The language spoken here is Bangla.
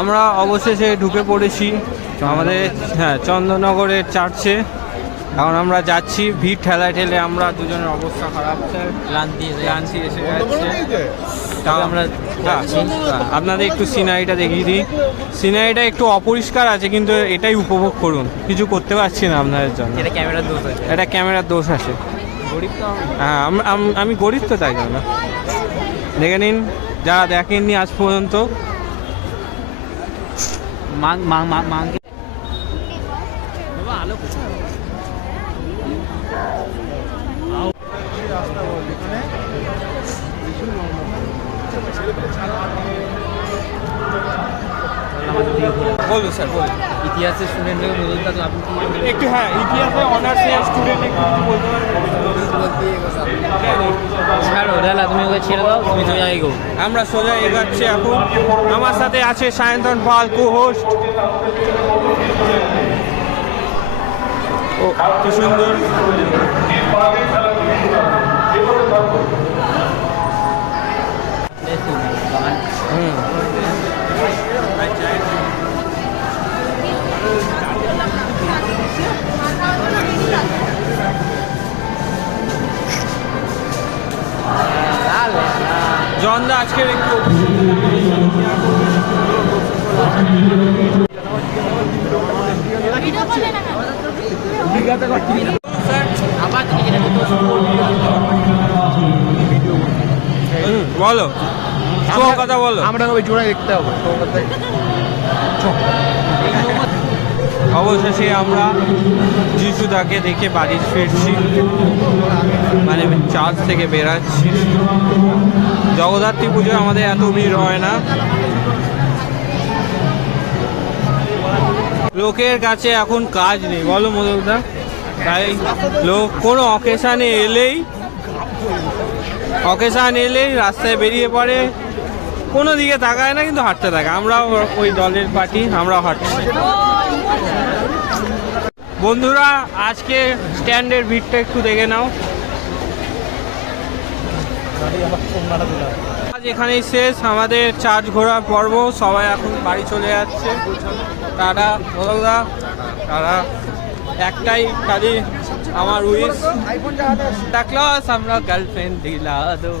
আমরা অবশেষে ঢুকে পড়েছি আমাদের চন্দননগরের চার্চে। এখন আমরা যাচ্ছি, ভিড় ঠেলায় ঠেলে আমরা দুজনের অবস্থা খারাপ, ক্লান্তি এসে যাচ্ছে। তাও আমরা আপনাদের একটু সিনারিটা দেখিয়ে দিই। সিনারিটা একটু অপরিষ্কার আছে, কিন্তু এটাই উপভোগ করুন, কিছু করতে পারছি না আপনাদের জন্য। এটা ক্যামেরার দোষ আছে। হ্যাঁ, আমি গরিব তো, তাই জন্য। দেখে নিন যারা দেখেননি আজ পর্যন্ত। বলুন স্যার, বলুন। ইতিহাসের স্টুডেন্টকে বলতে থাকলে আপনি একটু, হ্যাঁ, ইতিহাসে অনার্স স্টুডেন্ট একটু বলতে ছাড়ো দাদা, তুমি ওকে ছেড়ে দাও, তুমি সোজা এগো। আমরা সোজা এগাচ্ছি এখন। আমার সাথে আছে সায়ন্তন পাল, কো হোস্ট। ও কি সুন্দর। জনদা আজকের একটু বলো, কথা বলো। আমরা ওই জোড়ায় দেখতে হবে। অবশেষে আমরা যিশুদাকে দেখে বাড়ি ফিরছি, মানে চার্চ থেকে বেরাচ্ছি। জগদ্ধাত্রী পুজো আমাদের এত ভিড় হয় না। লোকের কাছে এখন কাজ নেই, বলো মধুদা। তাই লোক কোনো অকেশান এলেই রাস্তায় বেরিয়ে পড়ে, কোনো দিকে তাকায় না, কিন্তু হাঁটতে থাকে। আমরাও ওই দলের পার্টি, আমরাও হাঁটছি। বন্ধুরা, আজকে স্ট্যান্ডের ভিড়টা একটু দেখে নাও। আজ এখানেই শেষ আমাদের চার্চ ঘোরার পর্ব। সবাই এখন বাড়ি চলে যাচ্ছে। তারা বলদা, তারা একটাই খালি আমার উইশ, আমরা গার্লফ্রেন্ড দিলা দো।